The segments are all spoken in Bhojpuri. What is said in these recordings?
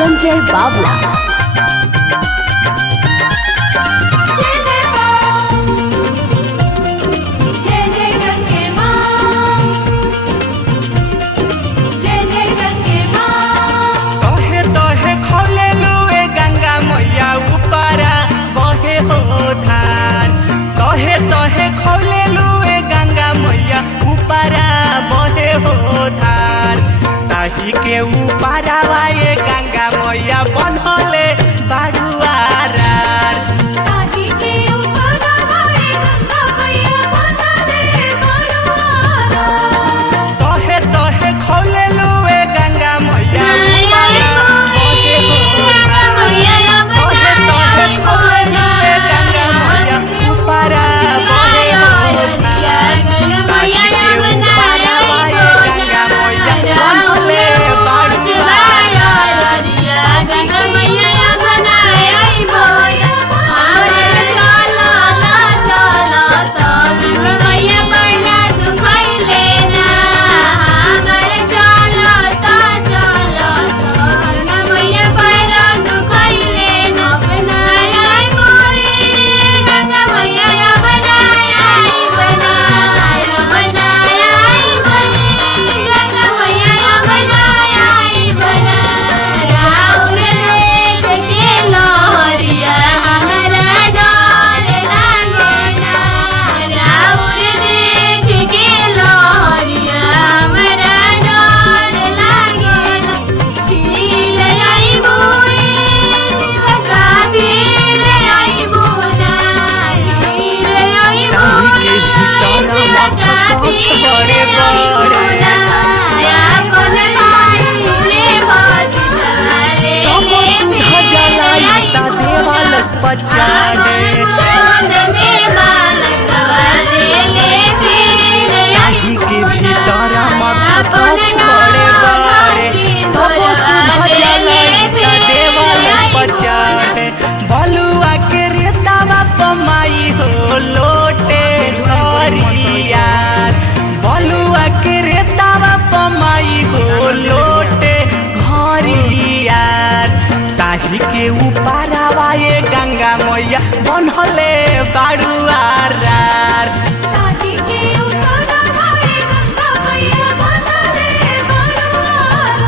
संजय बावला। के ऊपरवा ये गंगा मैया बनले बाड़ुआर ताही के ऊपरवा ये गंगा मैया बनले बाड़ुआर तोहे तोहे खोले लुए गंगा मैया बलुआ के रेतावा पमाई हो लोटे घरियार बलुआ के रेतावा पमाई हो लोटे घरियार ताही के ऊपरवा ये गंगा मैया बनले बाड़ुआर ताही के ऊपरवा ये गंगा मैया बनले बाड़ुआर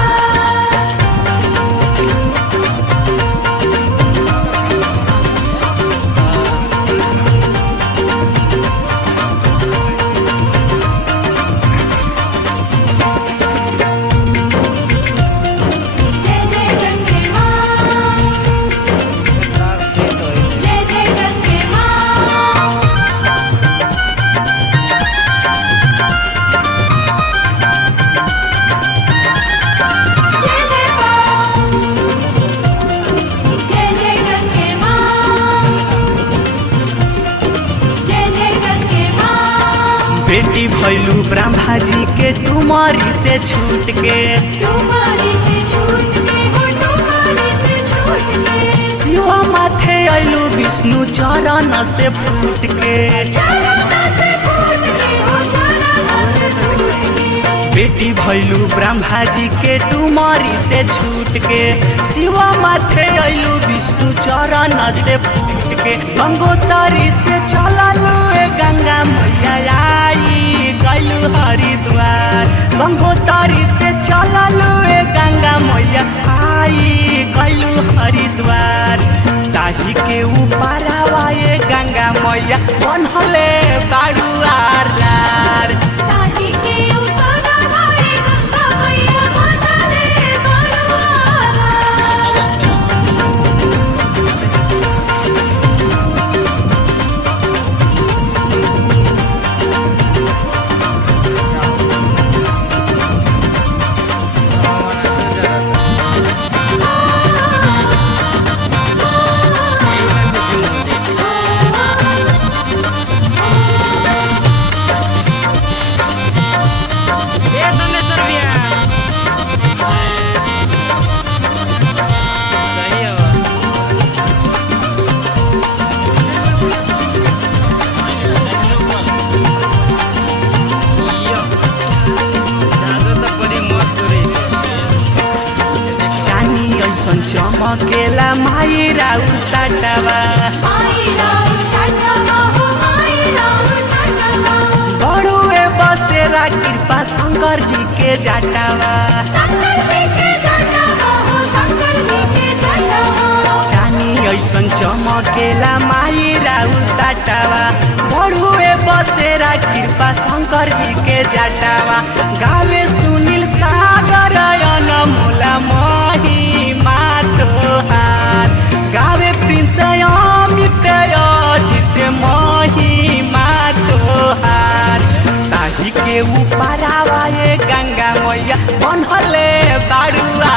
बेटी भैलू ब्रह्मा जी के तुम्हारी से छूट के शिवा माथे अलू विष्णु चरण से फूट के बेटी भैलू ब्रह्मा जी के तुम्हारी से छूट के शिवा माथे अलू विष्णु चरण से फूट के गंगोत्री से चललू गंगा मैया आई गलू हरिद्वार गंगोत्री से चललू गंगा मैया आई गलू हरिद्वार ताही के ऊपरवा ये गंगा मैया बनले बाड़ुआर ताही के ऊपरवा ये गंगा मैया बनले बाड़ुआर चमकेला माई राउर टाटावा माई राउर टाटावा हो माई राउर टाटावा बड़ुए बसेरा कृपा शंकर जी के जाटावा शंकर जी के टाटावा हो शंकर जी के टाटावा चानी ऐसन चमकेला माई राउर टाटावा बड़ुए बसेरा कृपा शंकर जी के जाटावा गावे सुनील सागर अनमोला महिमा तोहार गावे प्रिंस अमित अजित महिमा तोहार ताही के ऊपरावा ये गंगा मैया बनहले बाड़ुआ